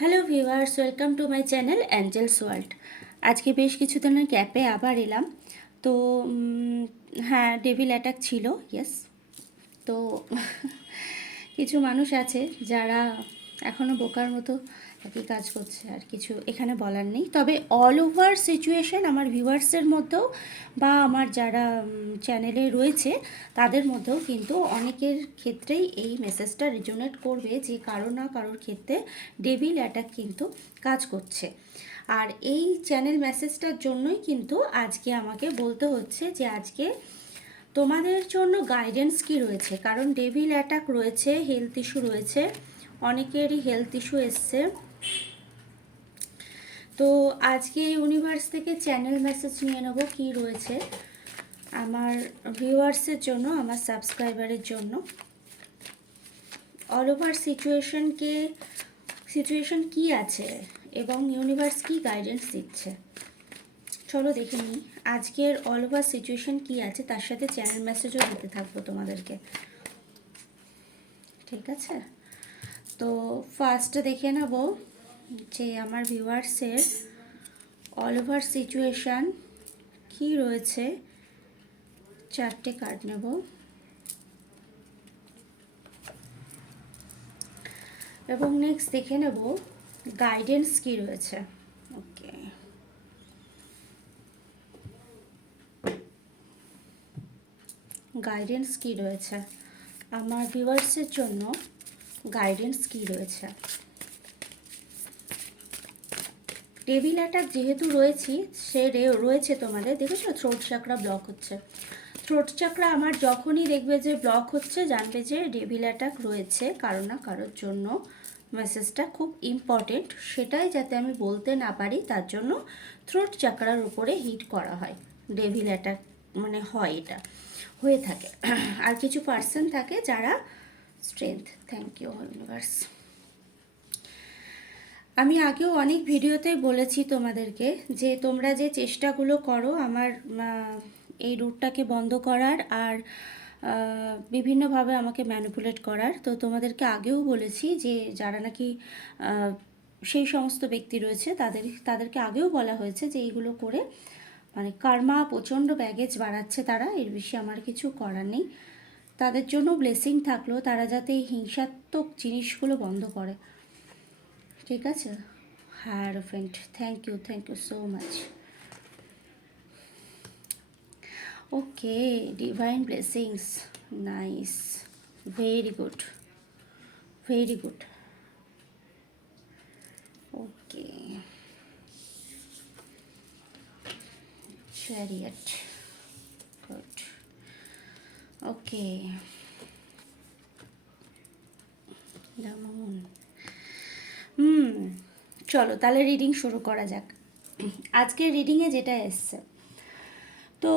Hello viewers, welcome to my channel angels world. আজকে বেশ কিছুদিনের গ্যাপে আবার এলাম। তো হ্যাঁ, ডেভিল অ্যাটাক ছিল, ইয়েস। তো কিছু মানুষ আছে যারা এখনও বোকার মতো একই কাজ করছে, আর কিছু এখানে বলার নেই। তবে অল ওভার সিচুয়েশন আমার ভিউয়ার্সের মধ্যেও বা আমার যারা চ্যানেলে রয়েছে তাদের মধ্যেও কিন্তু অনেকের ক্ষেত্রেই এই মেসেজটা রিজোনেট করবে যে কারো না কারোর ক্ষেত্রে ডেভিল অ্যাটাক কিন্তু কাজ করছে। আর এই চ্যানেল মেসেজটার জন্যই কিন্তু আজকে আমাকে বলতে হচ্ছে যে আজকে তোমাদের জন্য গাইডেন্স কি রয়েছে, কারণ ডেভিল অ্যাটাক রয়েছে, হেলথ ইস্যু রয়েছে, অনেকেরই হেলথ ইস্যু এসছে। তো আজকে ইউনিভার্স থেকে চ্যানেল মেসেজ নিয়ে নেবো কী রয়েছে আমার ভিউয়ার্সের জন্য, আমার সাবস্ক্রাইবারের জন্য। অল ওভার সিচুয়েশন কি আছে এবং ইউনিভার্স কি গাইডেন্স দিচ্ছে, চলো দেখে নিই আজকের অল ওভার সিচুয়েশন কি আছে, তার সাথে চ্যানেল মেসেজও দিতে থাকবো তোমাদেরকে, ঠিক আছে? তো ফার্স্টে দেখে নেব যে আমার ভিউয়ার্সের অল ওভার সিচুয়েশান কী রয়েছে। চারটে কার্ড নেব। এবং নেক্সট দেখে নেব গাইডেন্স কী রয়েছে। ওকে, গাইডেন্স কী রয়েছে আমার ভিউয়ার্সের জন্য, গাইডেন্স কী রয়েছে। ডেভিল অ্যাটাক যেহেতু রয়েছে তোমাদের, দেখেছো থ্রোট চাকরা ব্লক হচ্ছে। থ্রোট চাকরা আমার যখনই দেখবে যে ব্লক হচ্ছে, জানবে যে ডেভিল অ্যাটাক রয়েছে কারো না কারোর জন্য। মেসেজটা খুব ইম্পর্টেন্ট, সেটাই যাতে আমি বলতে না পারি তার জন্য থ্রোট চাকরার উপরে হিট করা হয়। ডেভিল অ্যাটাক মানে হয়, এটা হয়ে থাকে। আর কিছু পার্সন থাকে যারা স্ট্রেংথ, থ্যাংক ইউ ইউনিভার্স। আমি আগেও অনেক ভিডিওতে বলেছি তোমাদেরকে যে তোমরা যে চেষ্টাগুলো করো আমার এই রুটটাকে বন্ধ করার আর বিভিন্নভাবে আমাকে ম্যানিপুলেট করার, তো তোমাদেরকে আগেও বলেছি যে যারা নাকি সেই সমস্ত ব্যক্তি রয়েছে তাদেরকে আগেও বলা হয়েছে যে এইগুলো করে মানে কার্মা প্রচণ্ড ব্যাগেজ বাড়াচ্ছে তারা, এর বেশি আমার কিছু করার নেই। তাদের জন্য ব্লেসিং থাকলো, তারা যাতে এই হিংসাত্মক জিনিসগুলো বন্ধ করে, ঠিক আছে? হ্যাঁ friend, thank you so much. Okay, divine blessings, nice, very good, very good. Okay, chariot, good. Okay, the moon. চলো তাহলে রিডিং শুরু করা যাক। আজকের রিডিংয়ে যেটা এসছে, তো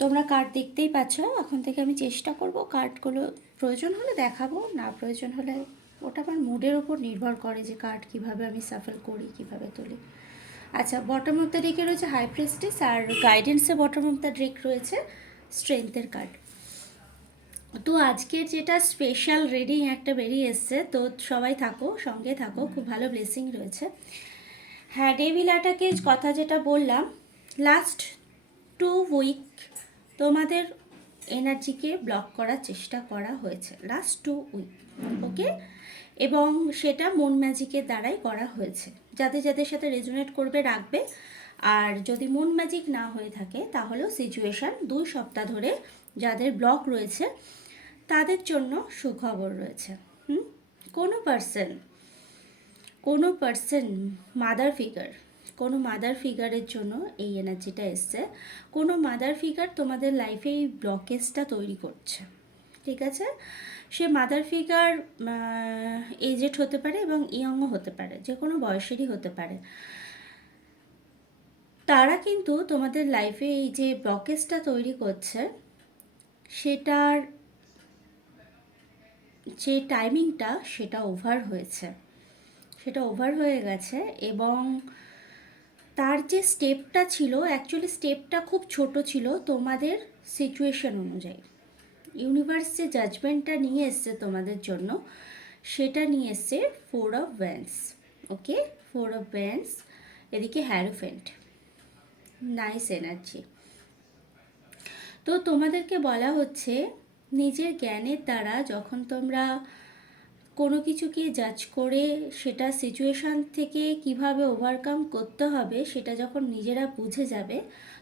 তোমরা কার্ড দেখতেই পাচ্ছ। এখন থেকে আমি চেষ্টা করব কার্ডগুলো প্রয়োজন হলে দেখাবো, না প্রয়োজন হলে ওটা আমার মুডের ওপর নির্ভর করে যে কার্ড কীভাবে আমি সাফল করি, কীভাবে তুলি। আচ্ছা, বটম অফ দ্য ডেকে রয়েছে হাই প্রেস্টিস, আর গাইডেন্সে বটম অফ দ্য ডেক রয়েছে স্ট্রেংথের কার্ড। তো আজকের যেটা স্পেশাল রিডিং একটা বেরিয়ে এসছে, তো সবাই থাকো, সঙ্গে থাকো, খুব ভালো ব্লেসিং রয়েছে। হ্যাঁ, ডেভিল অ্যাটাকের কথা যেটা বললাম, লাস্ট 2 উইক তোমাদের এনার্জিকে ব্লক করার চেষ্টা করা হয়েছে, লাস্ট 2 উইক, ওকে? এবং সেটা মন ম্যাজিকের দ্বারাই করা হয়েছে। যাদের যাদের সাথে রেজোনেট করবে রাখবে, আর যদি মন ম্যাজিক না হয়ে থাকে তাহলেও সিচুয়েশান 2 সপ্তাহ ধরে যাদের ব্লক রয়েছে তাদের জন্য সুখবর রয়েছে। কোনো পার্সন মাদার ফিগারের জন্য এই এনার্জিটা এসছে। কোনো মাদার ফিগার তোমাদের লাইফে এই ব্লকেজটা তৈরি করছে, ঠিক আছে? সে মাদার ফিগার এজেড হতে পারে এবং ইয়ংও হতে পারে, যে কোনো বয়সেরই হতে পারে। তারা কিন্তু তোমাদের লাইফে এই যে ব্লকেজটা তৈরি করছে সেটার যে টাইমিংটা সেটা ওভার হয়ে গেছে। এবং তার যে স্টেপটা ছিল, অ্যাকচুয়ালি স্টেপটা খুব ছোট ছিল তোমাদের সিচুয়েশন অনুযায়ী। ইউনিভার্স যে জাজমেন্টটা নিয়ে এসছে তোমাদের জন্য, সেটা নিয়ে এসছে 4 of wands. Okay, 4 of wands, এদিকে হ্যারোফেন্ট, নাইস এনার্জি। তো তোমাদেরকে বলা হচ্ছে নিজের জ্ঞানের দ্বারা যখন তোমরা কোনো কিছুকে জাজ করে সেটা সিচুয়েশান থেকে কিভাবে ওভারকাম করতে হবে সেটা যখন নিজেরা বুঝে যাবে,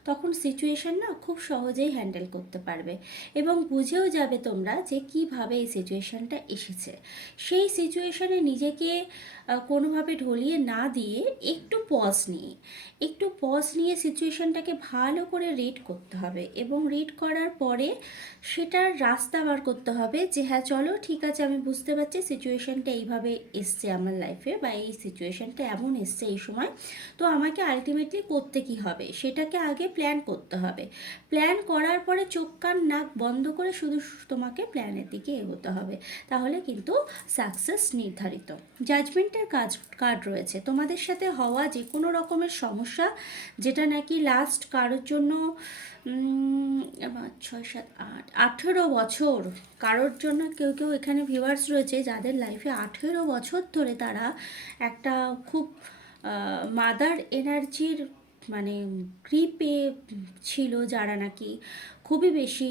তখন সিচুয়েশান না খুব সহজেই হ্যান্ডেল করতে পারবে এবং বুঝেও যাবে তোমরা যে কিভাবে এই সিচুয়েশানটা এসেছে। সেই সিচুয়েশানে নিজেকে কোনোভাবে ঢলিয়ে না দিয়ে একটু পজ নিয়ে সিচুয়েশানটাকে ভালো করে রিড করতে হবে এবং রিড করার পরে সেটার রাস্তা বার করতে হবে যে হ্যাঁ চলো ঠিক আছে, আমি বুঝতে পারছি সিচুয়েশানটা এইভাবে এসছে আমার লাইফে, বা এই সিচুয়েশানটা এমন এসছে এই সময়, তো আমাকে আলটিমেটলি করতে কি হবে সেটাকে আগে প্ল্যান করতে হবে। প্ল্যান করার পরে চোখ কান নাক বন্ধ করে শুধু তোমাকে প্ল্যানের দিকে এগোতে হবে, তাহলে কিন্তু সাকসেস নির্ধারিত। জাজমেন্টের কার্ড রয়েছে, তোমাদের সাথে হওয়া যে কোনো রকমের সমস্যা যেটা নাকি লাস্ট কারোর জন্য 6, 7, 8, 18 বছর, কারোর জন্য কেউ কেউ এখানে ভিউয়ার্স রয়েছে যাদের লাইফে 18 বছর ধরে তারা একটা খুব মাদার এনার্জির মানে গ্রিপে ছিল, যারা নাকি খুবই বেশি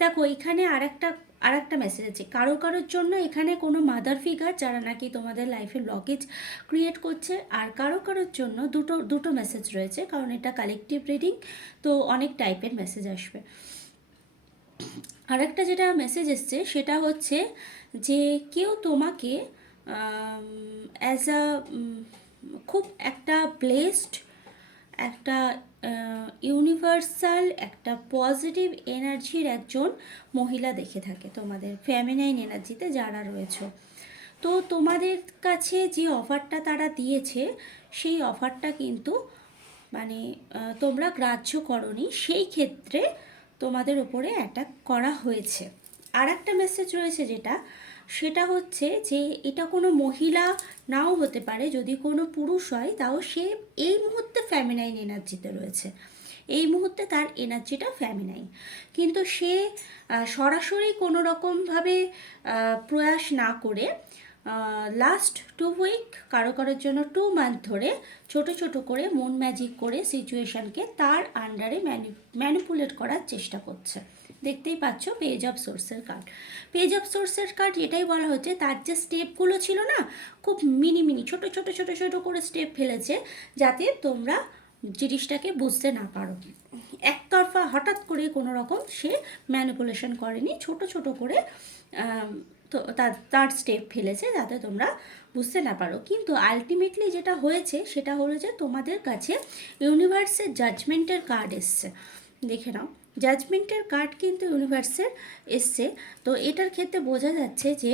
দেখো এখানে আর একটা মেসেজ আছে, কারোর জন্য এখানে কোনো মাদার ফিগার যারা নাকি তোমাদের লাইফে ব্লকেজ ক্রিয়েট করছে, আর কারোর জন্য দুটো মেসেজ রয়েছে, কারণ এটা কালেকটিভ রিডিং, তো অনেক টাইপের মেসেজ আসবে। আরেকটা যেটা মেসেজ এসছে সেটা হচ্ছে যে কেউ তোমাকে অ্যাজ আ খুব একটা ব্লেসড, একটা ইউনিভার্সাল, একটা পজিটিভ এনার্জির একজন মহিলা দেখে থাকে তোমাদের ফেমিনাইন এনার্জিতে যারা রয়েছে। তো তোমাদের কাছে যে অফারটা তারা দিয়েছে সেই অফারটা কিন্তু মানে তোমরা গ্রাহ্য করনি, সেই ক্ষেত্রে তোমাদের উপরে অ্যাটাক করা হয়েছে। আর একটা মেসেজ রয়েছে সেটা হচ্ছে যে এটা কোনো মহিলা নাও হতে পারে, যদি কোনো পুরুষ হয় তাও সে এই মুহূর্তে ফ্যামিনাইন এনার্জিতে রয়েছে, এই মুহূর্তে তার এনার্জিটা ফ্যামিনাইন, কিন্তু সে সরাসরি কোনো রকমভাবে প্রয়াস না করে লাস্ট 2 উইক কারোর জন্য 2 মান্থ ধরে ছোট করে মন ম্যাজিক করে সিচুয়েশানকে তার আন্ডারে ম্যানিপুলেট করার চেষ্টা করছে। দেখতেই পাচ্ছ পেজ অফ সোর্সের কার্ড। পেজ অফ সোর্সের কার্ড এটাই বলা হচ্ছে, তার যে স্টেপগুলো ছিল না, খুব মিনি ছোট করে স্টেপ ফেলেছে যাতে তোমরা জিনিসটাকে বুঝতে না পারো। একতরফা হঠাৎ করে কোনো রকম সে ম্যানিপুলেশন করেনি, ছোট করে তো তার স্টেপ ফেলেছে যাতে তোমরা বুঝতে না পারো। কিন্তু আলটিমেটলি যেটা হয়েছে সেটা হলো যে তোমাদের কাছে ইউনিভার্সের জাজমেন্টের কার্ড এসছে, দেখে নাও। জাজমেন্টের কার্ড কিন্তু ইউনিভার্সের এসছে, তো এটার ক্ষেত্রে বোঝা যাচ্ছে যে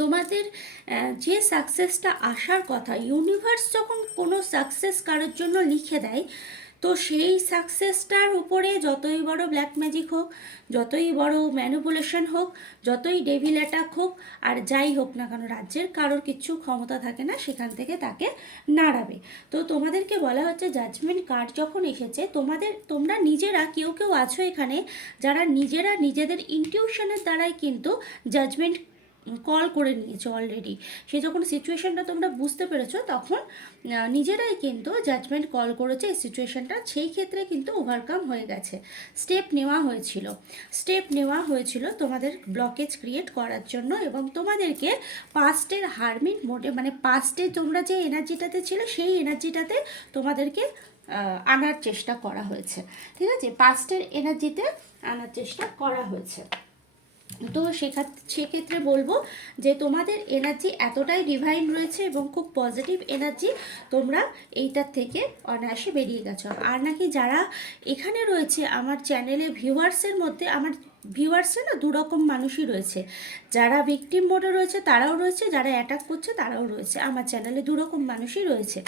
তোমাদের যে সাকসেসটা আসার কথা, ইউনিভার্স যখন কোনো সাকসেস কারোর জন্য লিখে দেয়, তো সেই সাকসেসটার উপরে যতই বড় ব্ল্যাক ম্যাজিক হোক, যতই বড় ম্যানিপুলেশন হোক, যতই ডেভিল অ্যাটাক হোক, আর যাই হোক না কেন, রাজ্যের কারোর কিচ্ছু ক্ষমতা থাকে না সেখান থেকে তাকে নাড়াবে। তো তোমাদেরকে বলা হচ্ছে জাজমেন্ট কার্ড যখন এসেছে, তোমরা নিজেরা কেউ আছো এখানে যারা নিজেদের ইনটিউশনের দ্বারাই কিন্তু জাজমেন্ট কল করে নিয়েছো অলরেডি। সে যখন সিচুয়েশানটা তোমরা বুঝতে পেরেছো তখন নিজেরাই কিন্তু জাজমেন্ট কল করেছে এই সিচুয়েশানটা, সেই ক্ষেত্রে কিন্তু ওভারকাম হয়ে গেছে। স্টেপ নেওয়া হয়েছিল তোমাদের ব্লকেজ ক্রিয়েট করার জন্য, এবং তোমাদেরকে পাস্টের হারমিট মোডে, মানে পাস্টে তোমরা যে এনার্জিটাতে ছিল সেই এনার্জিটাতে তোমাদেরকে আনার চেষ্টা করা হয়েছে, ঠিক আছে, পাস্টের এনার্জিতে আনার চেষ্টা করা হয়েছে। তো সেক্ষেত্রে বলবো যে তোমাদের এনার্জি এতটাই ডিভাইন রয়েছে এবং খুব পজিটিভ এনার্জি, তোমরা এইটার থেকে অনায়াসে বেরিয়ে গেছো। আর নাকি যারা এখানে রয়েছে আমার চ্যানেলে ভিউয়ার্সের মধ্যে, আমার ভিউয়ার্সে না দুরকম মানুষই রয়েছে, যারা ভিকটিম মোডে রয়েছে তারাও রয়েছে, যারা অ্যাটাক করছে তারাও রয়েছে, আমার চ্যানেলে দুরকম মানুষই রয়েছে।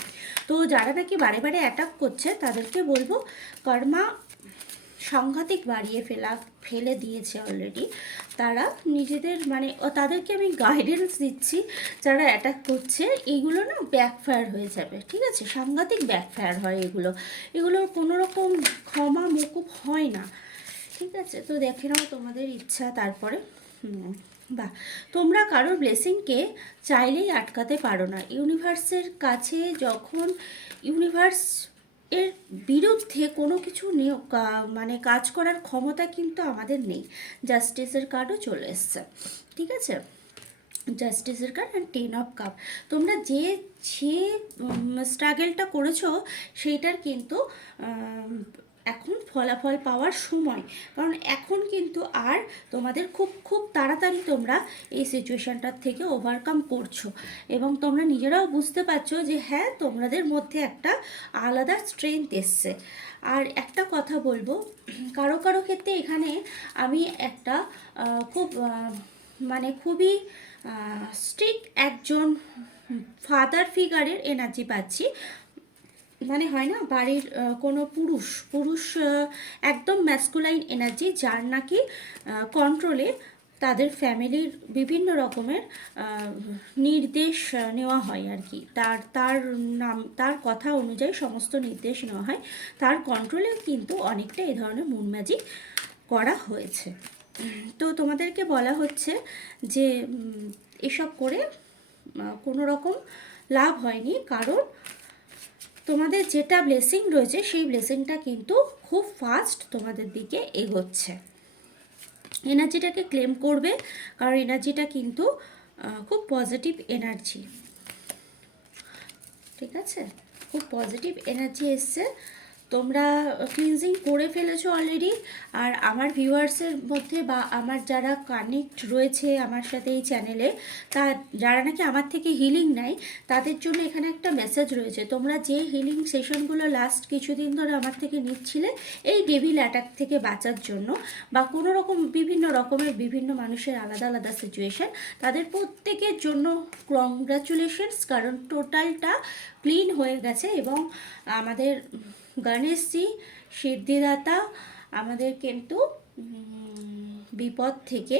তো যারা নাকি বারে অ্যাটাক করছে তাদেরকে বলবো কর্মা সাংঘাতিক বাড়িয়ে ফেলে দিয়েছে অলরেডি, তারা নিজেদের মানে তাদেরকে আমি গাইডেন্স দিচ্ছি, যারা অ্যাটাক করছে এইগুলো না ব্যাকফায়ার হয়ে যাবে, ঠিক আছে, সাংঘাতিক ব্যাকফায়ার হয় এগুলোর কোনো রকম ক্ষমা মকুব হয় না, ঠিক আছে। তো দেখে নাও তোমাদের ইচ্ছা, তারপরে বাহ, তোমরা কারোর ব্লেসিংকে চাইলেই আটকাতে পারো না। ইউনিভার্সের কাছে যখন ইউনিভার্স এর বিরুদ্ধে কোনো কিছু মানে কাজ করার ক্ষমতা কিন্তু আমাদের নেই। জাস্টিসের কার্ডও চলে এসছে, ঠিক আছে? জাস্টিসের কার্ড অ্যান্ড 10 অফ কাপ। তোমরা যে যে স্ট্রাগলটা করেছো সেইটার কিন্তু এখন ফলাফল পাওয়ার সময়। কারণ এখন কিন্তু আর তোমাদের খুব খুব তাড়াতাড়ি তোমরা এই সিচুয়েশানটার থেকে ওভারকাম করছো, এবং তোমরা নিজেরাও বুঝতে পারছো যে হ্যাঁ, তোমাদের মধ্যে একটা আলাদা স্ট্রেংথ এসছে। আর একটা কথা বলবো, কারো কারো ক্ষেত্রে এখানে আমি একটা খুব মানে খুবই স্ট্রিক্ট একজন ফাদার ফিগারের এনার্জি পাচ্ছি। মানে হয় না বাড়ির কোনো পুরুষ পুরুষ একদম ম্যাসকুলাইন এনার্জি, যার নাকি কন্ট্রোলে তাদের ফ্যামিলির বিভিন্ন রকমের নির্দেশ নেওয়া হয় আর কি। তার নাম, তার কথা অনুযায়ী সমস্ত নির্দেশ নেওয়া হয়। তার কন্ট্রোলে কিন্তু অনেকটা এই ধরনের মুন ম্যাজিক করা হয়েছে। তো তোমাদেরকে বলা হচ্ছে যে এসব করে কোনো রকম লাভ হয়নি, কারণ তোমাদের যেটা ব্লেসিং রয়েছে সেই ব্লেসিংটা কিন্তু খুব ফাস্ট তোমাদের দিকে এগোচ্ছে। এনার্জিটাকে ক্লেম করবে, কারণ এনার্জিটা কিন্তু খুব পজিটিভ এনার্জি, ঠিক আছে? খুব পজিটিভ এনার্জি এসছে। তোমরা ক্লিনজিং করে ফেলেছো অলরেডি। আর আমার ভিউয়ার্সের মধ্যে বা আমার যারা কানেক্ট রয়েছে আমার সাথে এই চ্যানেলে, তা যারা নাকি আমার থেকে হিলিং নেয়, তাদের জন্য এখানে একটা মেসেজ রয়েছে। তোমরা যে হিলিং সেশনগুলো লাস্ট কিছুদিন ধরে আমার থেকে নিচ্ছিলে এই ডেভিল অ্যাটাক থেকে বাঁচার জন্য, বা কোনো রকম বিভিন্ন রকমের বিভিন্ন মানুষের আলাদা আলাদা সিচুয়েশান, তাদের প্রত্যেকের জন্য কংগ্রাচুলেশনস, কারণ টোটালটা ক্লিন হয়ে গেছে। এবং আমাদের গণেশজি সিদ্ধিদাতা আমাদের কিন্তু বিপদ থেকে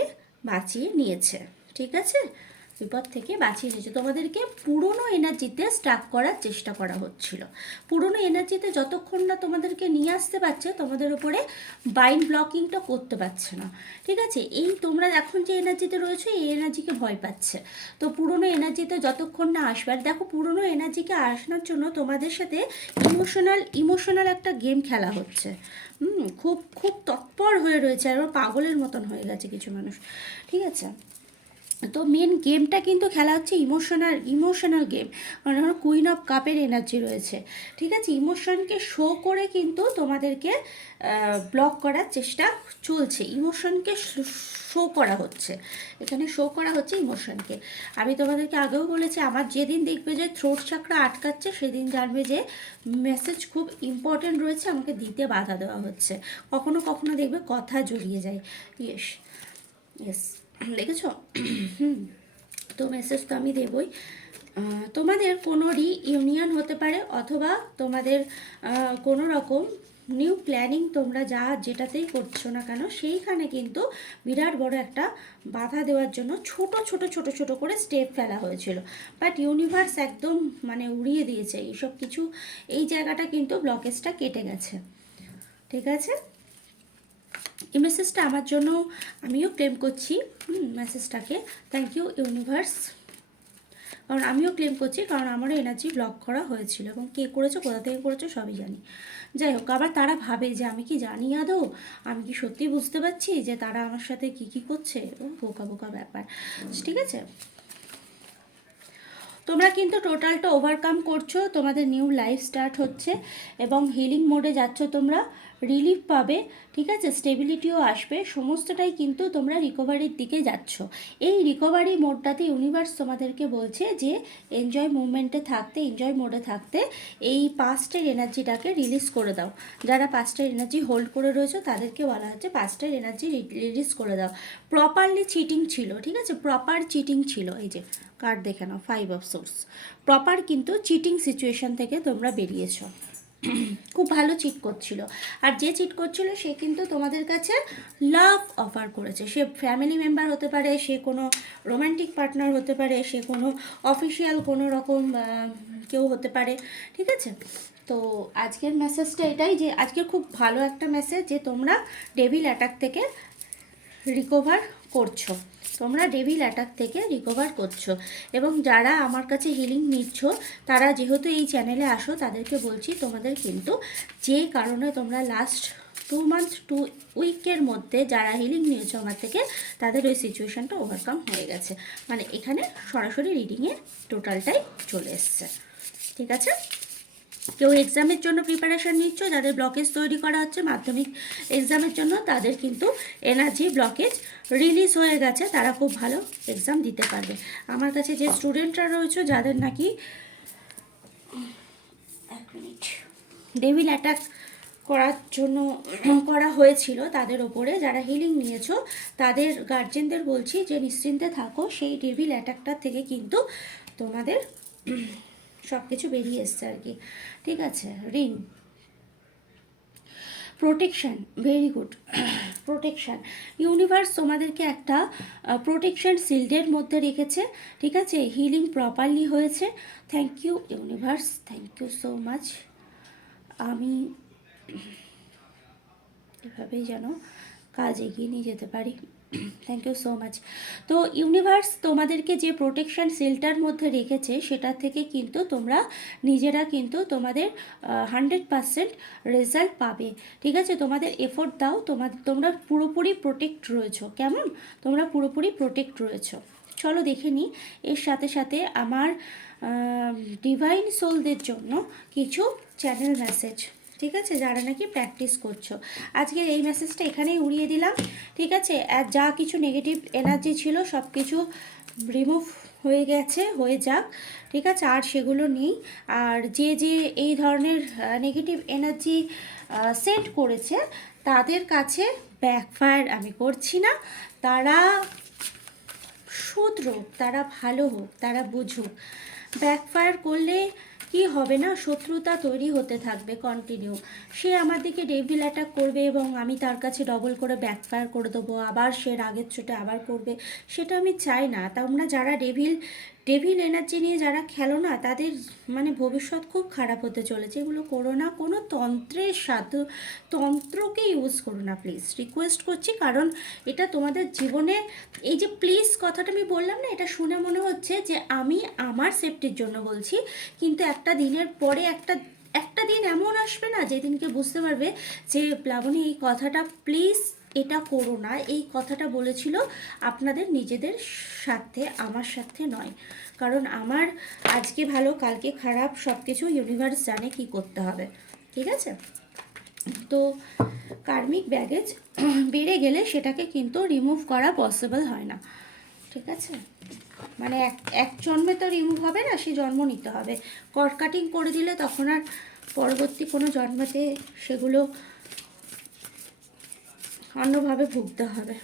বাঁচিয়ে নিয়েছে, ঠিক আছে? বিপদ থেকে বাঁচিয়ে নিয়েছে। তোমাদেরকে পুরনো এনার্জিতে স্টাক করার চেষ্টা করা হচ্ছিল। পুরনো এনার্জিতে যতক্ষণ না তোমাদেরকে নিয়ে আসতে পারছে, তোমাদের উপরে বাইন্ড ব্লকিংটা করতে পারছে না, ঠিক আছে? এই তোমরা এখন যে এনার্জিতে রয়েছে এই এনার্জিকে ভয় পাচ্ছে। তো পুরনো এনার্জিতে যতক্ষণ না আসবে, আর দেখো পুরনো এনার্জিকে আসানোর জন্য তোমাদের সাথে ইমোশনাল একটা গেম খেলা হচ্ছে। খুব খুব তৎপর হয়ে রয়েছে, আর পাগলের মতন হয়ে গেছে কিছু মানুষ, ঠিক আছে? তো মেন গেমটা কিন্তু খেলা হচ্ছে ইমোশনাল গেম। মানে ধরো কুইন অফ কাপের এনার্জি রয়েছে, ঠিক আছে? ইমোশনকে শো করে কিন্তু তোমাদেরকে ব্লক করার চেষ্টা চলছে। ইমোশনকে শো করা হচ্ছে, এখানে শো করা হচ্ছে ইমোশনকে। আমি তোমাদেরকে আগেও বলেছি, আমার যেদিন দেখবে যে থ্রোট চাকরা আটকাচ্ছে, সেদিন জানবে যে মেসেজ খুব ইম্পর্টেন্ট রয়েছে, আমাকে দিতে বাধা দেওয়া হচ্ছে। কখনো কখনো দেখবে কথা জড়িয়ে যায়। ইয়েস, ইয়েস, দেখেছো? তো মেসেজ তো আমি দেবই। তোমাদের কোনো রিইউনিয়ন হতে পারে, অথবা তোমাদের কোনো রকম নিউ প্ল্যানিং তোমরা যেটাতেই করছো না কেন, সেইখানে কিন্তু বিরাট বড় একটা বাধা দেওয়ার জন্য ছোট ছোট ছোট ছোট করে স্টেপ ফেলা হয়েছিল। বাট ইউনিভার্স একদম মানে উড়িয়ে দিয়েছে এইসব কিছু। এই জায়গাটা কিন্তু ব্লকেজটা কেটে গেছে, ঠিক আছে? এই মেসেজটা আমার জন্য আমিও ক্লেম করছি মেসেজটাকে। থ্যাংক ইউ ইউনিভার্স, কারণ আমিও ক্লেম করছি, কারণ আমারও এনার্জি ব্লক করা হয়েছিল, এবং কে করেছো, কোথা থেকে করেছো সবই জানি। যাই হোক, আবার তারা ভাবে যে আমি কি জানি আদৌ, আমি কি সত্যি বুঝতে পারছি যে তারা আমার সাথে কি কি করছে? ও বোকা বোকা ব্যাপার, ঠিক আছে? তোমরা কিন্তু টোটালটা ওভারকাম করছো, তোমাদের নিউ লাইফ স্টার্ট হচ্ছে, এবং হিলিং মোডে যাচ্ছ তোমরা, রিলিফ পাবে, ঠিক আছে? স্টেবিলিটিও আসবে, সমস্তটাই কিন্তু তোমরা রিকভারির দিকে যাচ্ছ। এই রিকভারি মোডটাতে ইউনিভার্স তোমাদেরকে বলছে যে এনজয় মুভমেন্টে থাকতে, এনজয় মোডে থাকতে এই পাস্টের এনার্জিটাকে রিলিজ করে দাও। যারা পাস্টের এনার্জি হোল্ড করে রয়েছে তাদেরকে বলা হচ্ছে পাস্টের এনার্জি রিলিজ করে দাও। প্রপারলি চিটিং ছিল, ঠিক আছে? প্রপার চিটিং ছিল। এই যে কার্ড দেখে নাও, 5 অফ সোর্স। প্রপার কিন্তু চিটিং সিচুয়েশন থেকে তোমরা বেরিয়েছো। খুব ভালো চিট করছিল, আর যে চিট করছিল সে কিন্তু তোমাদের কাছে লাভ অফার করেছে। সে ফ্যামিলি মেম্বার হতে পারে, সে কোনো রোম্যান্টিক পার্টনার হতে পারে, সে কোনো অফিসিয়াল কোনো রকম কেউ হতে পারে, ঠিক আছে? তো আজকের মেসেজটা এটাই, যে আজকের খুব ভালো একটা মেসেজ যে তোমরা ডেভিল অ্যাটাক থেকে রিকভার করছো, তোমরা ডেভিল অ্যাটাক থেকে রিকভার করছো। এবং যারা আমার কাছে হিলিং নিচ্ছ, তারা যেহেতু এই চ্যানেলে আসো, তাদেরকে বলছি তোমাদের কিন্তু যে কারণে তোমরা লাস্ট 2 মান্থ 2 উইকের মধ্যে যারা হিলিং নিয়েছো আমার থেকে, তাদের ওই সিচুয়েশানটা ওভারকাম হয়ে গেছে। মানে এখানে সরাসরি রিডিংয়ে টোটালটাই চলে এসছে। ঠিক আছে? কেউ এক্সামের জন্য প্রিপারেশান নিচ্ছ, যাদের ব্লকেজ তৈরি করা হচ্ছে মাধ্যমিক এক্সামের জন্য, তাদের কিন্তু এনার্জি ব্লকেজ রিলিজ হয়ে গেছে, তারা খুব ভালো এক্সাম দিতে পারবে। আমার কাছে যে স্টুডেন্টরা রয়েছে, যাদের নাকি ডেভিল অ্যাটাক করার জন্য করা হয়েছিল তাদের ওপরে, যারা হিলিং নিয়েছো, তাদের গার্জেনদের বলছি যে নিশ্চিন্তে থাকো, সেই ডেভিল অ্যাটাকটার থেকে কিন্তু তোমাদের সব কিছু বেরিয়ে এসছে আর কি। ঠিক আছে? Ring protection, very good. Protection, universe তোমাদেরকে একটা প্রোটেকশান শিল্ডের মধ্যে রেখেছে। ঠিক আছে? হিলিং প্রপারলি হয়েছে। Thank you universe, thank you so much. আমি এভাবেই যেন কাজ এগিয়ে নিয়ে যেতে পারি। Thank you so much. তো ইউনিভার্স তোমাদেরকে যে প্রোটেকশান শিল্ডটার মধ্যে রেখেছে, সেটা থেকে কিন্তু তোমরা নিজেরা কিন্তু তোমাদের 100% রেজাল্ট পাবে। ঠিক আছে? তোমাদের এফোর্ট দাও, তোমরা পুরোপুরি প্রোটেক্ট রয়েছো। কেমন? তোমরা পুরোপুরি প্রোটেক্ট রয়েছো। চলো দেখে নিই এর সাথে সাথে আমার ডিভাইন সোলদের জন্য কিছু চ্যানেল মেসেজ। ঠিক আছে? যারা নাকি প্র্যাকটিস করছো, আজকের এই মেসেজটা এখানেই উড়িয়ে দিলাম। ঠিক আছে? আর যা কিছু নেগেটিভ এনার্জি ছিল সব কিছু রিমুভ হয়ে গেছে, হয়ে যাক। ঠিক আছে? আর সেগুলো নেই। আর যে এই ধরনের নেগেটিভ এনার্জি সেন্ড করেছে, তাদের কাছে ব্যাকফায়ার আমি করছি না। তারা শুধরোক, তারা ভালো হোক, তারা বুঝুক। ব্যাকফায়ার করলে কি হবে না, শত্রুতা তৈরি হতে থাকবে কন্টিনিউ। সে আমার দিকে ডেভিল অ্যাটাক করবে এবং আমি তার কাছে ডবল করে ব্যাকফায়ার করে দেবো, আবার সে রাগের চোটে আবার করবে। সেটা আমি চাই না। তোমরা যারা ডেভিল এনার্জি নিয়ে যারা খেলো না, তাদের মানে ভবিষ্যৎ খুব খারাপ হতে চলেছে। এগুলো করো না, কোনো তন্ত্রের সাথে তন্ত্রকে ইউজ করো না প্লিজ, রিকোয়েস্ট করছি। কারণ এটা তোমাদের জীবনে, এই যে প্লিজ কথাটা আমি বললাম না, এটা শুনে মনে হচ্ছে যে আমি আমার সেফটির জন্য বলছি, কিন্তু একটা দিনের পরে একটা দিন এমন আসবে না, যেদিনকে বুঝতে পারবে যে প্লাবনী এই কথাটা প্লিজ এটা করো না, এই কথাটা বলেছিল আপনাদের নিজেদের স্বার্থে, আমার স্বার্থে নয়। কারণ আমার আজকে ভালো কালকে খারাপ, সব কিছু ইউনিভার্স জানে কি করতে হবে। ঠিক আছে? তো কার্মিক ব্যাগেজ বেড়ে গেলে সেটাকে কিন্তু রিমুভ করা পসিবল হয় না। ঠিক আছে? মানে এক জন্মে তো রিমুভ হবে না, সে জন্ম নিতে হবে। কট কাটিং করে দিলে তখন আর পরবর্তী কোনো জন্মতে সেগুলো অন্যভাবে ভুগতে হবে।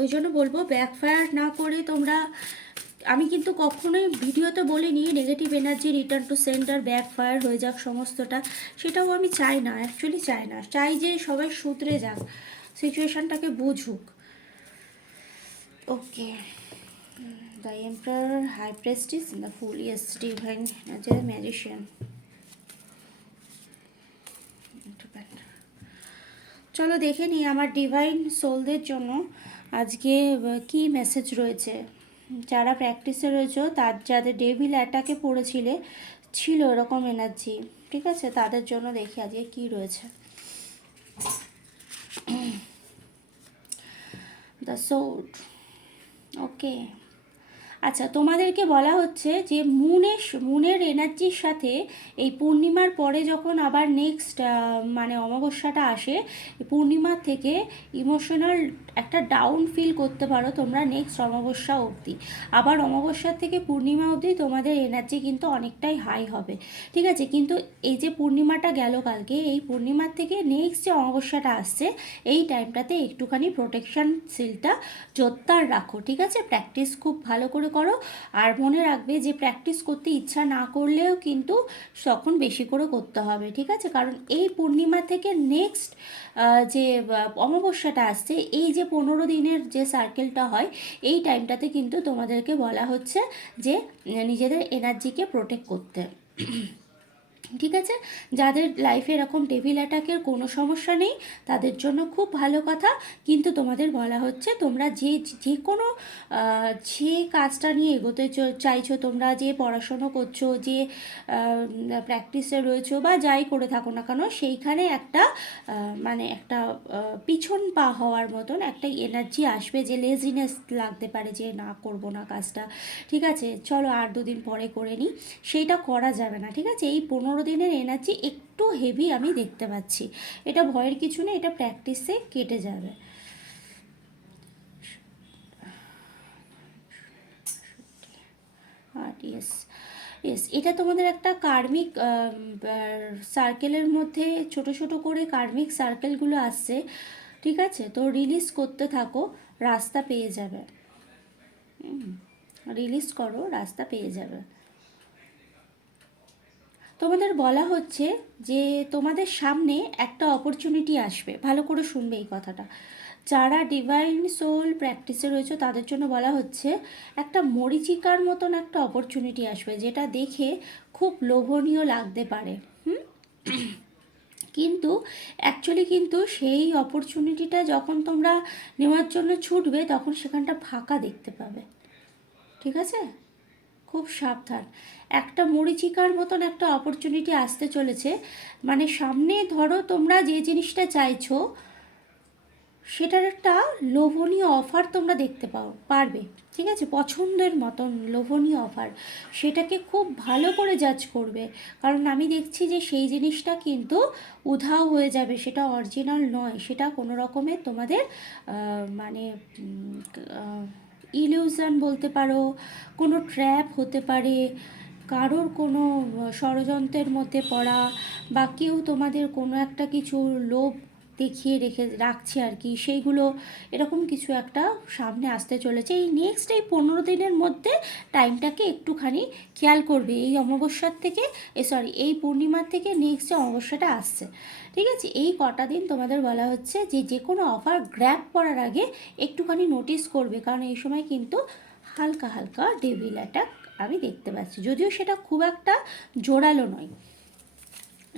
ওই জন্য বলবো ব্যাকফায়ার না করে তোমরা, আমি কিন্তু কখনোই ভিডিওতে বলিনি negative energy return to centre backfire হয়ে যাক সমস্তটা, সেটাও আমি চাই না, অ্যাকচুয়ালি চাই না। চাই যে সবাই শুধরে যাক, সিচুয়েশানটাকে বুঝুক। Okay, the emperor, high prestige, the fool, yes, divine magician. চলো দেখে নিই আমার ডিভাইন সোলদের জন্য আজকে কি মেসেজ রয়েছে। যারা প্র্যাকটিসে রয়েছে, যাদের ডেভিল অ্যাটাকে ছিল এরকম এনার্জি, ঠিক আছে, তাদের জন্য দেখি আজকে কি রয়েছে। দ্য সোর্ড, ওকে। আচ্ছা, তোমাদেরকে বলা হচ্ছে যে মুনের এনার্জির সাথে এই পূর্ণিমার পরে যখন আবার নেক্সট মানে অমাবস্যাটা আসে, পূর্ণিমার থেকে ইমোশনাল একটা ডাউন ফিল করতে পারো তোমরা নেক্সট অমাবস্যা অবধি। আবার অমাবস্যার থেকে পূর্ণিমা অবধি তোমাদের এনার্জি কিন্তু অনেকটাই হাই হবে। ঠিক আছে? কিন্তু এই যে পূর্ণিমাটা গেল কালকে, এই পূর্ণিমার থেকে নেক্সট যে অমাবস্যাটা আসছে, এই টাইমটাতে একটুখানি প্রোটেকশন সিলটা জোরদার রাখো। ঠিক আছে? প্র্যাকটিস খুব ভালো করে করো। আর মনে রাখবে যে প্র্যাকটিস করতে ইচ্ছা না করলেও কিন্তু তখন বেশি করে করতে হবে। ঠিক আছে? কারণ এই পূর্ণিমা থেকে নেক্সট যে অমাবস্যাটা আসছে, এই যে 15 দিনের যে সার্কেলটা হয়, এই টাইমটাতে কিন্তু তোমাদেরকে বলা হচ্ছে যে নিজেদের এনার্জিকে প্রোটেক্ট করতে। ঠিক আছে, যাদের লাইফে এরকম ডেভিল অ্যাটাকের কোনো সমস্যা নেই তাদের জন্য খুব ভালো কথা। কিন্তু তোমাদের বলা হচ্ছে তোমরা যে যে কোনো যে কাজটা নিয়ে এগোতে চাইছো, তোমরা যে পড়াশুনো করছো, যে প্র্যাকটিসে রয়েছো বা যাই করে থাকো না কেন, সেইখানে একটা মানে একটা পিছন পা হওয়ার মতন একটা এনার্জি আসবে, যে লেজিনেস লাগতে পারে, যে না করব না কাজটা, ঠিক আছে চলো আর দুদিন পরে করে নিই, সেইটা করা যাবে না। ঠিক আছে, এই 15 দিনের এনার্জি একটু হেভি আমি দেখতে পাচ্ছি। এটা ভয়ের কিছু নেই, এটা প্র্যাকটিসে কেটে যাবে। আর ইয়েস, ইয়েস, এটা তোমাদের একটা কার্মিক সার্কেলের মধ্যে ছোট ছোট করে কার্মিক সার্কেলগুলো আসছে। ঠিক আছে, তো রিলিজ করতে থাকো, রাস্তা পেয়ে যাবে। রিলিজ করো, রাস্তা পেয়ে যাবে। তোমাদের বলা হচ্ছে যে তোমাদের সামনে একটা অপরচুনিটি আসবে, ভালো করে শুনবে এই কথাটা। যারা ডিভাইন সোল প্র্যাকটিসে রয়েছে তাদের জন্য বলা হচ্ছে একটা মরীচিকার মতন একটা অপরচুনিটি আসবে, যেটা দেখে খুব লোভনীয় লাগতে পারে। হুম, কিন্তু অ্যাকচুয়ালি কিন্তু সেই অপরচুনিটিটা যখন তোমরা নেওয়ার জন্য ছুটবে তখন সেখানটা ফাঁকা দেখতে পাবে। ঠিক আছে, খুব সাবধান। একটা মরীচিকার মতন একটা অপরচুনিটি আসতে চলেছে, মানে সামনে ধরো তোমরা যে জিনিসটা চাইছো সেটার একটা লোভনীয় অফার তোমরা দেখতে পারবে। ঠিক আছে, পছন্দের মতন লোভনীয় অফার, সেটাকে খুব ভালো করে জাজ করবে। কারণ আমি দেখছি যে সেই জিনিসটা কিন্তু উধাও হয়ে যাবে, সেটা অরিজিনাল নয়, সেটা কোনো রকমের তোমাদের মানে ইলিউশন বলতে পারো, কোনো ট্র্যাপ হতে পারে, কারোর কোনো ষড়যন্ত্রের মধ্যে পড়া, বা কেউ তোমাদের কোনো একটা কিছু লোভ দেখিয়ে রাখছে আর কি, সেইগুলো এরকম কিছু একটা সামনে আসতে চলেছে এই নেক্সট এই 15 দিনের মধ্যে। টাইমটাকে একটুখানি খেয়াল করবে, এই অমাবস্যার থেকে সরি এই পূর্ণিমার থেকে নেক্সট যে অমাবস্যাটা আসছে, ঠিক আছে, এই কটা দিন তোমাদের বলা হচ্ছে যে যে কোনো অফার গ্র্যাব করার আগে একটুখানি নোটিস করবে, কারণ এই সময় কিন্তু হালকা হালকা ডেভিল অ্যাটাক আমি দেখতে পাচ্ছি, যদিও সেটা খুব একটা জোরালো নয়।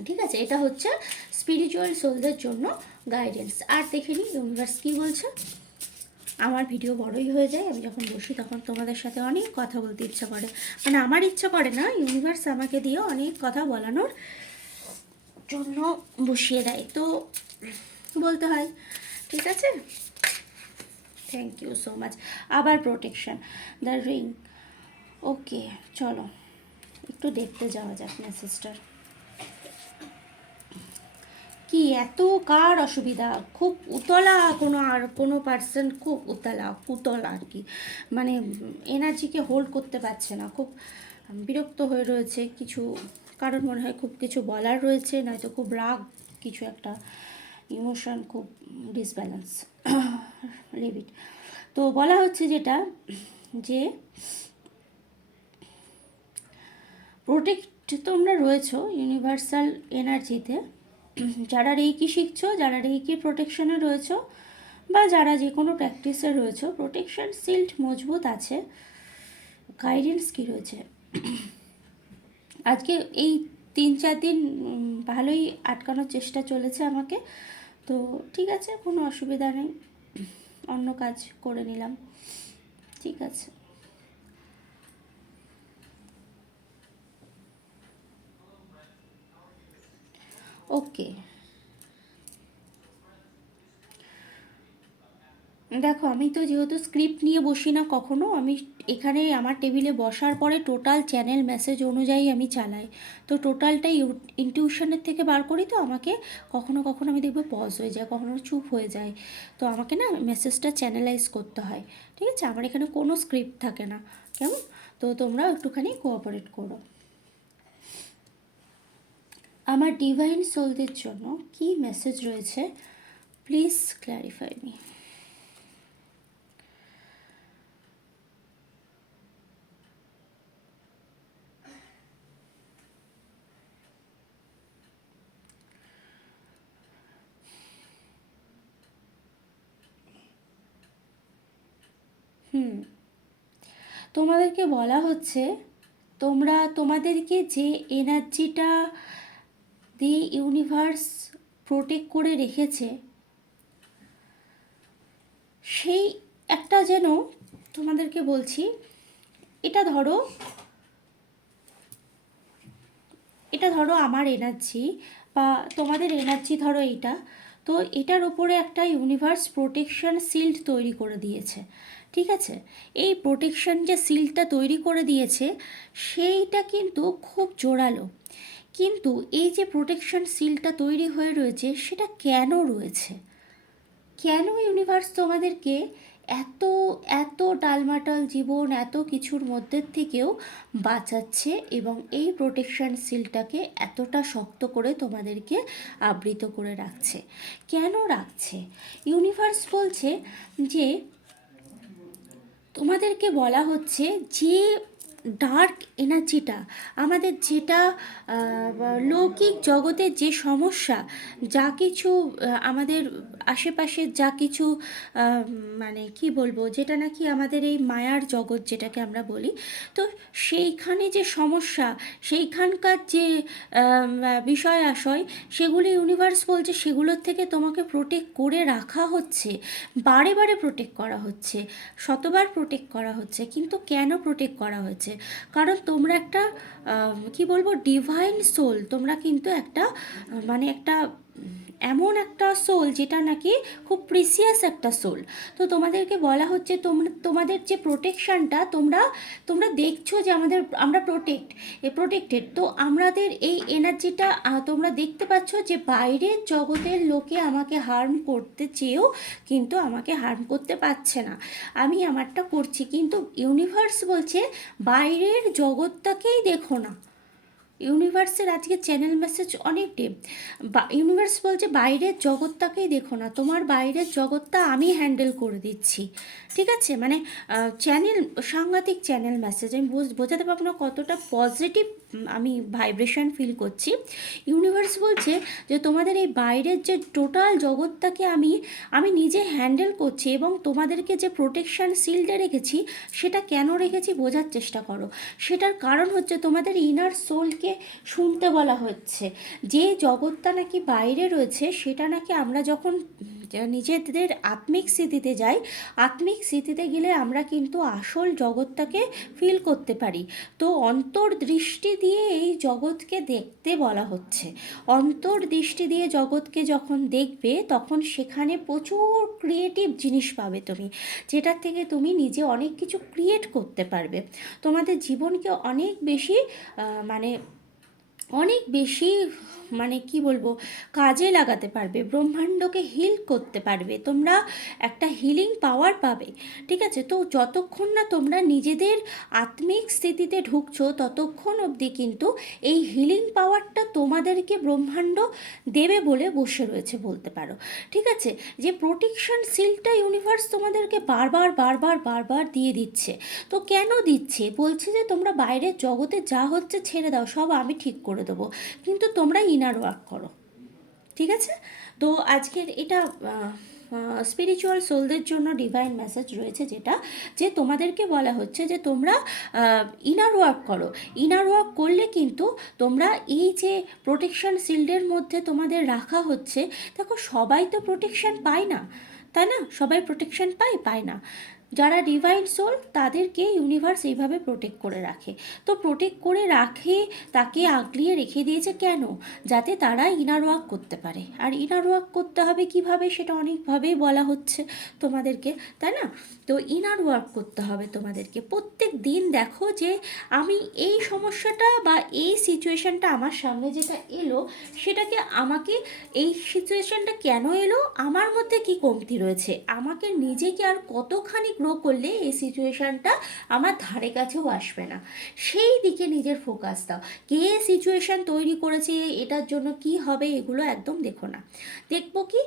ঠিক আছে, এটা হচ্ছে স্পিরিচুয়াল সোলদের জন্য গাইডেন্স। আর দেখে নিই ইউনিভার্স কী বলছে। আমার ভিডিও বড়ই হয়ে যায়, আমি যখন বসি তখন তোমাদের সাথে অনেক কথা বলতে ইচ্ছা করে, মানে আমার ইচ্ছা করে না, ইউনিভার্স আমাকে দিয়ে অনেক কথা বলানোর জন্য বসিয়ে দেয়, তো বলতে হয়। ঠিক আছে, থ্যাংক ইউ সো মাচ। আবার প্রোটেকশন, দ্য রিং। ওকে, চলো একটু দেখতে যাওয়া যাক মেসেজটার কি। এত কার অসুবিধা, খুব উতলা কোনো, আর কোনো পার্সন খুব উতলা আর কি, মানে এনার্জিকে হোল্ড করতে পারছে না, খুব বিরক্ত হয়ে রয়েছে কিছু, কারণ মনে হয় খুব কিছু বলার রয়েছে, নয়তো খুব রাগ, কিছু একটা ইমোশন খুব ডিসব্যালেন্স। লিভ ইট। তো বলা হচ্ছে যেটা, যে প্রোটেক্ট তোমরা রয়েছো ইউনিভার্সাল এনার্জিতে, যারা রেইকি শিখছো, যারা রেইকি প্রোটেকশনে রয়েছো, বা যারা যে কোনো প্র্যাকটিসে রয়েছো, প্রোটেকশন শিল্ড মজবুত আছে। গাইডেন্স কী রয়েছে আজকে এই 3-4 দিন ভালোই আটকানোর চেষ্টা চলেছে আমাকে, তো ঠিক আছে কোনো অসুবিধা নেই, অন্য কাজ করে নিলাম। ঠিক আছে, ওকে। দেখো আমি তো যেহেতু স্ক্রিপ্ট নিয়ে বসি না কখনো, আমি এখানে আমার টেবিলে বসার পরে টোটাল চ্যানেল মেসেজ অনুযায়ী আমি চালাই, তো টোটালটাই ইনটিউশনের থেকে বার করি, তো আমাকে কখনো কখনো আমি দেখবো পজ হয়ে যায়, কখনো চুপ হয়ে যায়, তো আমাকে না মেসেজটা চ্যানেলাইজ করতে হয়। ঠিক আছে, আমার এখানে কোনো স্ক্রিপ্ট থাকে না, কেমন? তো তোমরা একটুখানি কোঅপারেট করো। আমার ডিভাইন সোলদের জন্য কি মেসেজ রয়েছে, প্লিজ ক্ল্যারিফাই মি। তোমাদেরকে বলা হচ্ছে তোমরা তোমাদেরকে যে এনার্জিটা দিয়ে ইউনিভার্স প্রোটেক্ট করে রেখেছে, সেই একটা যেন তোমাদেরকে বলছি, এটা ধরো আমার এনার্জি বা তোমাদের এনার্জি ধরো এইটা, তো এটার ওপরে একটা ইউনিভার্স প্রোটেকশন শিল্ড তৈরি করে দিয়েছে, ঠিক আছে? এই প্রোটেকশন যে শিল্ডটা তৈরি করে দিয়েছে সেইটা কিন্তু খুব জোরালো, কিন্তু এই যে প্রোটেকশন শিল্ডটা তৈরি হয়ে রয়েছে সেটা কেন রয়েছে, কেন ইউনিভার্স তোমাদেরকে এত এত টালমাটাল জীবন এত কিছুর মধ্যে থেকেও বাঁচাচ্ছে এবং এই প্রোটেকশন সিলটাকে এতটা শক্ত করে তোমাদেরকে আবৃত করে রাখছে? কেন রাখছে? ইউনিভার্স বলছে যে তোমাদেরকে বলা হচ্ছে যে ডার্ক এনার্জিটা আমাদের, যেটা লৌকিক জগতের যে সমস্যা, যা কিছু আমাদের আশেপাশের যা কিছু মানে কি বলবো, যেটা নাকি আমাদের এই মায়ার জগৎ যেটাকে আমরা বলি, তো সেইখানে যে সমস্যা, সেইখানকার যে বিষয় আশয়, সেগুলি ইউনিভার্স বলছে সেগুলোর থেকে তোমাকে প্রোটেক্ট করে রাখা হচ্ছে, বারে বারে প্রোটেক্ট করা হচ্ছে, শতবার প্রোটেক্ট করা হচ্ছে। কিন্তু কেন প্রোটেক্ট করা হচ্ছে? কারণ তোমরা একটা কি বলবো, ডিভাইন সোল, তোমরা কিন্তু একটা মানে একটা এমন একটা সোল যেটা নাকি খুব প্রিসিয়াস একটা সোল। তো তোমাদেরকে বলা হচ্ছে তোমাদের যে প্রোটেকশানটা, তোমরা দেখছো যে আমরা প্রোটেক্টেড, তো আমাদের এই এনার্জিটা তোমরা দেখতে পাচ্ছ যে বাইরের জগতের লোকে আমাকে হার্ম করতে চেয়েও কিন্তু আমাকে হার্ম করতে পারছে না, আমি আমারটা করছি। কিন্তু ইউনিভার্স বলছে বাইরের জগৎটাকেই দেখো না। ইউনিভার্সের আজকে চ্যানেল মেসেজ অনেক ডিপ। ইউনিভার্স বলছে বাইরের জগৎটাকেই দেখো না, তোমার বাইরের জগৎটা আমি হ্যান্ডেল করে দিচ্ছি, ঠিক আছে? মানে চ্যানেল, সাংঘাতিক চ্যানেল মেসেজ, আমি বোঝাতে পারবো না কতটা পজিটিভ আমি ভাইব্রেশন ফিল করছি। ইউনিভার্স বলছে যে তোমাদের এই বাইরের যে টোটাল জগৎটাকে আমি নিজে হ্যান্ডেল করছি এবং তোমাদেরকে যে প্রোটেকশান শিল্ডে রেখেছি, সেটা কেন রেখেছি বোঝার চেষ্টা করো। সেটার কারণ হচ্ছে তোমাদের ইনার সোলকে শুনতে বলা হচ্ছে। যে জগৎটা নাকি বাইরে রয়েছে সেটা নাকি আমরা যখন নিজেদের আত্মিক স্থিতিতে যাই, আত্মিক স্থিতিতে গেলে আমরা কিন্তু আসল জগৎটাকে ফিল করতে পারি। তো অন্তর্দৃষ্টি দিয়ে এই জগৎকে দেখতে বলা হচ্ছে। অন্তর্দৃষ্টি দিয়ে জগৎকে যখন দেখবে তখন সেখানে প্রচুর ক্রিয়েটিভ জিনিস পাবে তুমি, যেটার থেকে তুমি নিজে অনেক কিছু ক্রিয়েট করতে পারবে, তোমাদের জীবনকে অনেক বেশি মানে কি বলবো, কাজে লাগাতে পারবে, ব্রহ্মাণ্ডকে হিল করতে পারবে, তোমরা একটা হিলিং পাওয়ার পাবে, ঠিক আছে? তো যতক্ষণ না তোমরা নিজেদের আত্মিক স্থিতিতে ঢুকছো ততক্ষণ অবধি কিন্তু এই হিলিং পাওয়ারটা তোমাদেরকে ব্রহ্মাণ্ড দেবে বলে বসে রয়েছে বলতে পারো, ঠিক আছে? যে প্রোটেকশন সিলটা ইউনিভার্স তোমাদেরকে বারবার বারবার বারবার দিয়ে দিচ্ছে। তো কেন দিচ্ছে? বলছে যে তোমরা বাইরের জগতে যা হচ্ছে ছেড়ে দাও, সব আমি ঠিক করে দেবো, কিন্তু তোমরা ইনার ওয়ার্ক করো, ঠিক আছে? তো আজকের এটা স্পিরিচুয়াল সোলদের জন্য ডিভাইন মেসেজ রয়েছে, যেটা যে তোমাদেরকে বলা হচ্ছে যে তোমরা ইনার ওয়ার্ক করো। ইনার ওয়ার্ক করলে কিন্তু তোমরা এই যে প্রোটেকশন শিল্ডের মধ্যে তোমাদের রাখা হচ্ছে, দেখো সবাই তো প্রোটেকশন পায় না, তাই না? সবাই প্রোটেকশন পায় না। যারা ডিভাইন সোল তাদেরকে ইউনিভার্স এইভাবে প্রোটেক্ট করে রাখে। তো প্রোটেক্ট করে রাখে, তাকে আগলিয়ে রেখে দিয়েছে কেন? যাতে তারা ইনার ওয়ার্ক করতে পারে। আর ইনার ওয়ার্ক করতে হবে কিভাবে, সেটা অনেকভাবেই বলা হচ্ছে তোমাদেরকে, তাই না? তো ইনার ওয়ার্ক করতে হবে তোমাদেরকে প্রত্যেক দিন। দেখো যে আমি এই সমস্যাটা বা এই সিচুয়েশানটা আমার সামনে যেটা এলো, সেটাকে আমাকে, এই সিচুয়েশানটা কেন এলো, আমার মধ্যে কি কমতি রয়েছে, আমাকে নিজেকে আর কতখানি গ্রো করলে এই সিচুয়েশানটা আমার ধারে কাছেও আসবে না, সেই দিকে নিজের ফোকাস দাও। কে সিচুয়েশান তৈরি করেছে, এটার জন্য কি হবে, এগুলো একদম দেখো না। দেখবো কি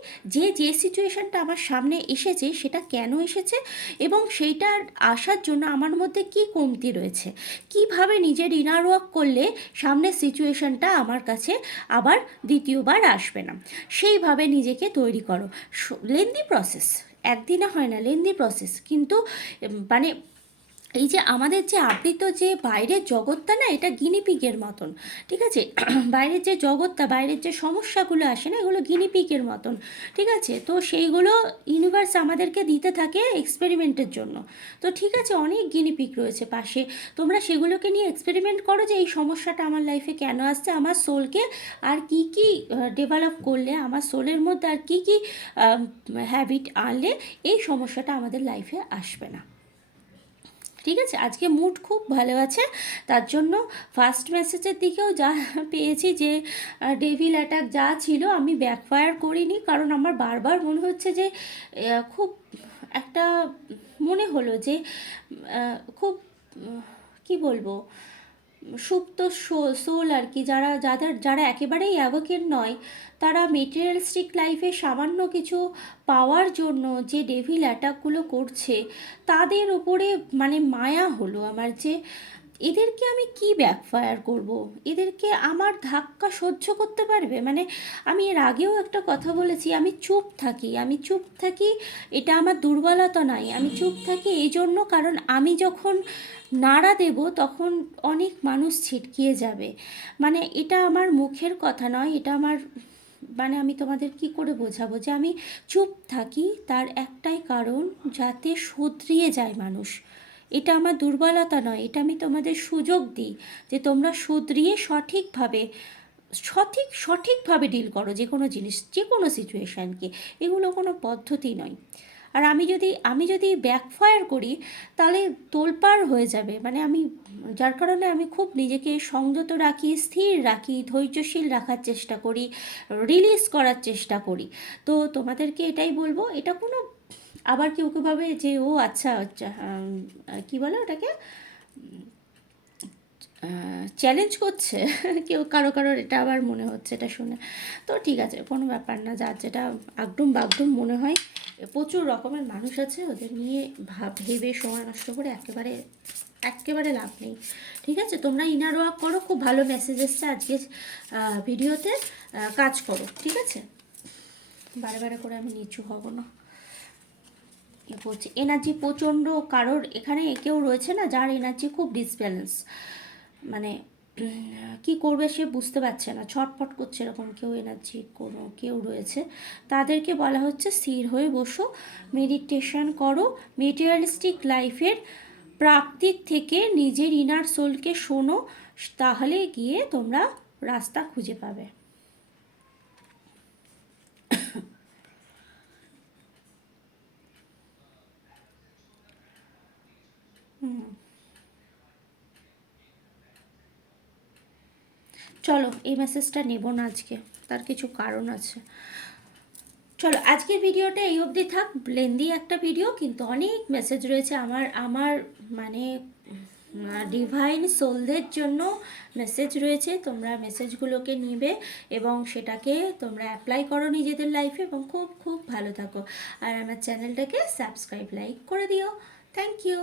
যে সিচুয়েশানটা আমার সামনে এসেছে সেটা কেন এসেছে এবং সেইটার আসার জন্য আমার মধ্যে কি কমতি রয়েছে, কিভাবে নিজের ইনার ওয়ার্ক করলে সামনের সিচুয়েশানটা আমার কাছে আবার দ্বিতীয়বার আসবে না, সেইভাবে নিজেকে তৈরি করো। লেন্দি প্রসেস, একদিনে হয় না, লেন্দি প্রসেস, কিন্তু মানে এই যে আমাদের যে আবৃত যে বাইরের জগৎটা না, এটা গিনিপিগের মতন, ঠিক আছে? বাইরের যে জগৎটা, বাইরের যে সমস্যাগুলো আসে না, এগুলো গিনিপিগের মতন, ঠিক আছে? তো সেইগুলো ইউনিভার্স আমাদেরকে দিতে থাকে এক্সপেরিমেন্টের জন্য। তো ঠিক আছে, অনেক গিনিপিগ রয়েছে পাশে, তোমরা সেগুলোকে নিয়ে এক্সপেরিমেন্ট করো যে এই সমস্যাটা আমার লাইফে কেন আসছে, আমার সোলকে আর কি কি ডেভেলপ করলে, আমার সোলের মধ্যে আর কি কি হ্যাবিট আনলে এই সমস্যাটা আমাদের লাইফে আসবে না। ঠিক আছে, আজকে মুড খুব ভালো আছে, তার জন্য ফার্স্ট মেসেজের দিকেও যা পেয়েছি যে ডেভিল অ্যাটাক যা ছিল আমি ব্যাকফায়ার করিনি, কারণ আমার বারবার মনে হচ্ছে যে খুব একটা মনে হলো যে খুব কি বলবো, সুপ্ত সোল আর কি, যারা একেবারেই অ্যাভোকেট নয়, তারা মেটেরিয়ালিস্টিক লাইফে সামান্য কিছু পাওয়ার জন্য যে ডেভিল অ্যাটাকগুলো করছে, তাদের ওপরে মানে মায়া হলো আমার, যে এদেরকে আমি কি ব্যাকফায়ার করব, এদেরকে আমার ধাক্কা সহ্য করতে পারবে? মানে আমি এর আগেও একটা কথা বলেছি, আমি চুপ থাকি, এটা আমার দুর্বলতা নয়, আমি চুপ থাকি এই জন্য কারণ আমি যখন নাড়া দেব তখন অনেক মানুষ ছিটকিয়ে যাবে। মানে এটা আমার মুখের কথা নয়, এটা আমার মানে আমি তোমাদের কি করে বোঝাবো যে আমি চুপ থাকি, তার একটাই কারণ যাতে শুধরিয়ে যায় মানুষ। এটা আমার দুর্বলতা নয়, এটা আমি তোমাদের সুযোগ দিই যে তোমরা শুধরিয়ে সঠিকভাবে ডিল করো যে কোনো জিনিস, যে কোনো সিচুয়েশানকে। এগুলো কোনো পদ্ধতি নয়। আর আমি যদি ব্যাকফায়ার করি তাহলে তোলপাড় হয়ে যাবে, মানে আমি যার কারণে আমি খুব নিজেকে সংযত রাখি, স্থির রাখি, ধৈর্যশীল রাখার চেষ্টা করি, রিলিজ করার চেষ্টা করি। তো তোমাদেরকে এটাই বলবো, এটা কোনো আবার কেউ কেউ ভাবে যে ও আচ্ছা আচ্ছা কী বলে ওটাকে, চ্যালেঞ্জ করছে কেউ, কারোর এটা আবার মনে হচ্ছে এটা শুনে। তো ঠিক আছে, কোনো ব্যাপার না, যার যেটা আগডুম বাগডুম মনে হয়। প্রচুর রকমের মানুষ আছে, ওদের নিয়ে ভেবে সময় নষ্ট করে একেবারে লাভ নেই। ঠিক আছে, তোমরা ইনার ওয়ার্ক করো, খুব ভালো মেসেজ এসছে আজকে ভিডিওতে, কাজ করো, ঠিক আছে? বারে বারে করে আমি নিচু হব না। এনার্জি প্রচণ্ড কারোর এখানে কেউ রয়েছে না যার এনার্জি খুব ডিসব্যালেন্স, মানে কি করবে সে বুঝতে পারছে না, ছটফট করছে, এরকম কেউ এনার্জি কোনো কেউ রয়েছে। তাদেরকে বলা হচ্ছে স্থির হয়ে বসো, মেডিটেশন করো, মেটেরিয়ালিস্টিক লাইফের প্রাপ্তির থেকে নিজের ইনার সোলকে শোনো, তাহলে গিয়ে তোমরা রাস্তা খুঁজে পাবে। চলো এই মেসেজটা নেব না আজকে, তার কিছু কারণ আছে। চলো আজকের ভিডিওটা এই অবধি থাক, লেন্দি একটা ভিডিও, কিন্তু অনেক মেসেজ রয়েছে আমার মানে ডিভাইন সোলদের জন্য মেসেজ রয়েছে। তোমরা মেসেজগুলোকে নিবে এবং সেটাকে তোমরা অ্যাপ্লাই করো নিজেদের লাইফে, এবং খুব খুব ভালো থাকো। আর আমার চ্যানেলটাকে সাবস্ক্রাইব লাইক করে দিও। Thank you.